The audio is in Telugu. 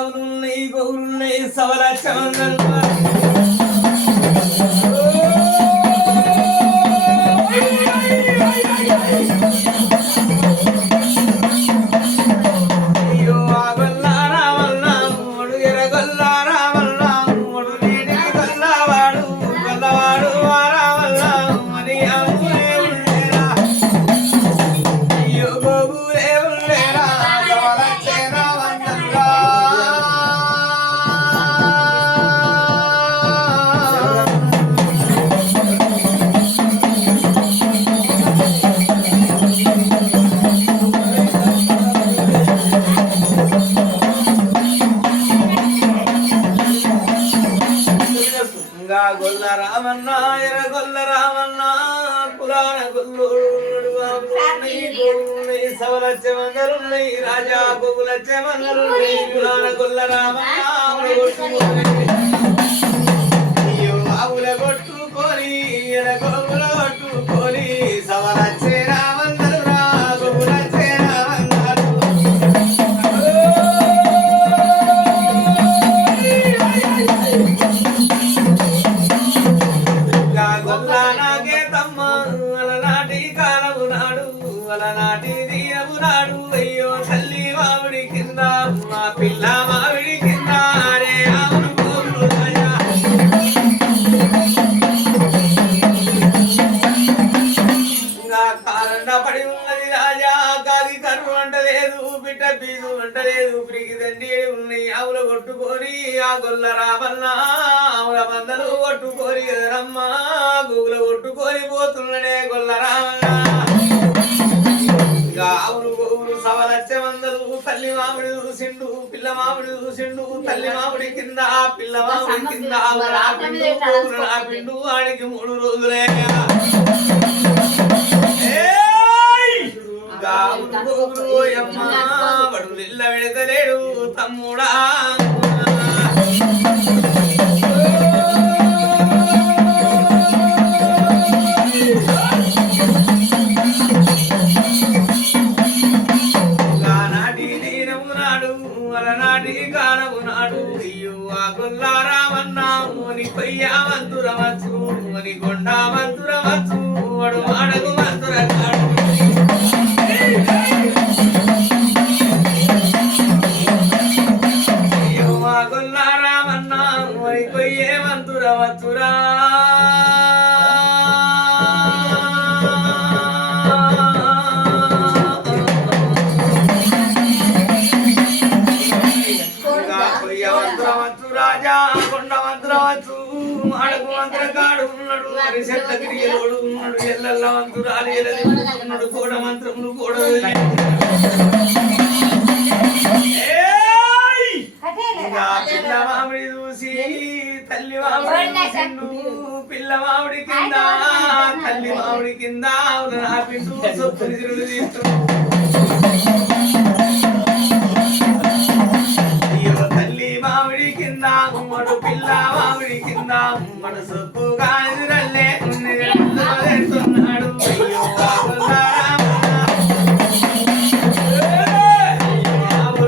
ఆవులున్నాయి గోవులున్నాయి సవలక్షమందరు గొల్ల రామన్న ఎర్రగొల్ల రామన్న పురాణ గొల్లుడు సవలచ్చమందరున్నాయి రాజా గోగులచ్చమందరున్నాయి పురాణ గొల్ల రామన్న ఆవుల కొట్టుకొని ఎర్రగొల్ల కొట్టుకొని సవలచ్చే రామందరు రా గోగులచ్చే రామందరు అలనాటి దీనము నాడు అయ్యో తల్లి మామిడి కింద మా పిల్ల మామిడి కింద రే అవును గోవులు రాజా ఇంకా కారణ పడి ఉన్నది రాజా గాలి కర్రు అంటలేదు బిడ్డ బీజు అంటలేదు పిరికి దండి ఉన్నాయి ఆవుల కొట్టుకొని ఆ గొల్ల రామన్న ఆవుల మందలు కొట్టుకొని ఎదరమ్మ గూగుల కొట్టుకొని పోతున్నాడే గొల్ల రామన్న ఆవులు గోవులు సవలచ్చమందరు తల్లి మామిడి చూసిండు పిల్ల మామిడి చూసిండు తల్లి మామిడి కింద పిల్ల మామిడి కింద ఆపిండు వాడికి 3 రోజులే ఆవులు గోవులు అమ్మ బడులు ఇళ్ళ వెడతలేడు తమ్ముడా అలనాటి కాలము నాడు అయ్యో ఆ గొల్ల రామన్న ముని కొయ్య మంతురవచ్చు ముని కొండ మంతురవచ్చు వాడు వాడకు మంతురకాడు అయ్యో ఆ గొల్ల రామన్న ముని కొయ్యే మంతురవచ్చురా రాజా కొండ మంత్రవచ్చు అడుగు మంత్రకాడు ఉన్నాడు అని చెట్ల తిరిగేవాడు ఉన్నాడు ఎల్లల్ల మంత్రాలు ఎల్లది కోడ మంత్రములు కూడా పిల్ల మామిడి చూసి తల్లి మామిడి పిల్ల మామిడి కింద తల్లి మామిడి కింద నా పిండు సొప్పుని తిరుగు తీస్తూ మామిడి కింద ఉమ్మడు పిల్ల మామిడి కింద ఉమ్మడు సొప్పు గాజురల్లే ఉన్నాడు